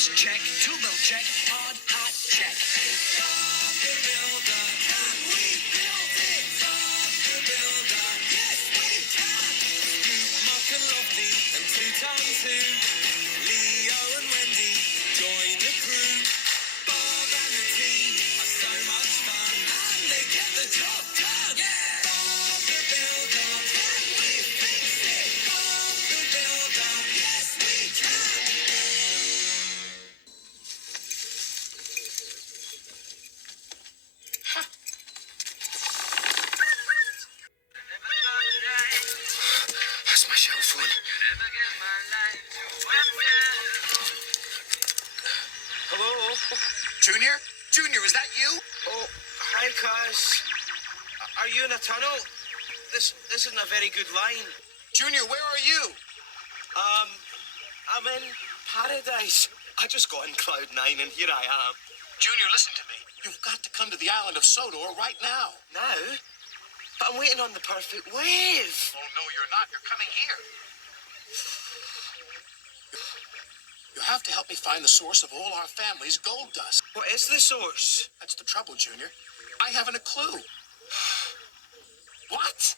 Pipes check, tool belt check, hard hat check. Bob the Builder, can we build it? Bob the Builder, yes we can. Scoop, Mark and Lofty, and 2x2. Leo and Wendy, join the crew. Bob and the team are so much fun, and they get the job done. Yeah! Bob the Builder, can we fix it? Bob the Builder, yes we can. Where's my cell phone? Hello? Junior? Junior, is that you? Oh, hi, Kaz. Are you in a tunnel? This isn't a very good line. Junior, where are you? I'm in paradise. I just got in Cloud 9 and here I am. Junior, listen to me. You've got to come to the island of Sodor right now. Now? But I'm waiting on the perfect wave. Oh, no, you're not. You're coming here. You have to help me find the source of all our family's gold dust. What is the source? That's the trouble, Junior. I haven't a clue. What?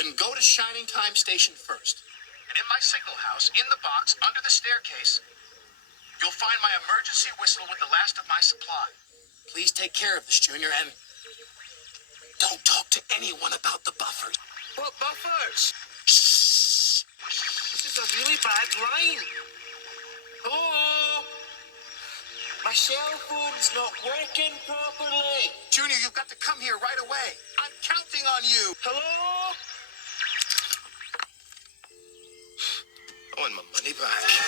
Then go to Shining Time Station first. And in my signal house, in the box, under the staircase, you'll find my emergency whistle with the last of my supply. Please take care of this, Junior, and don't talk to anyone about the buffers. What buffers? Shh. This is a really bad line. Hello? My cell phone's not working properly. Junior, you've got to come here right away. I'm counting on you. Hello? I want my money back.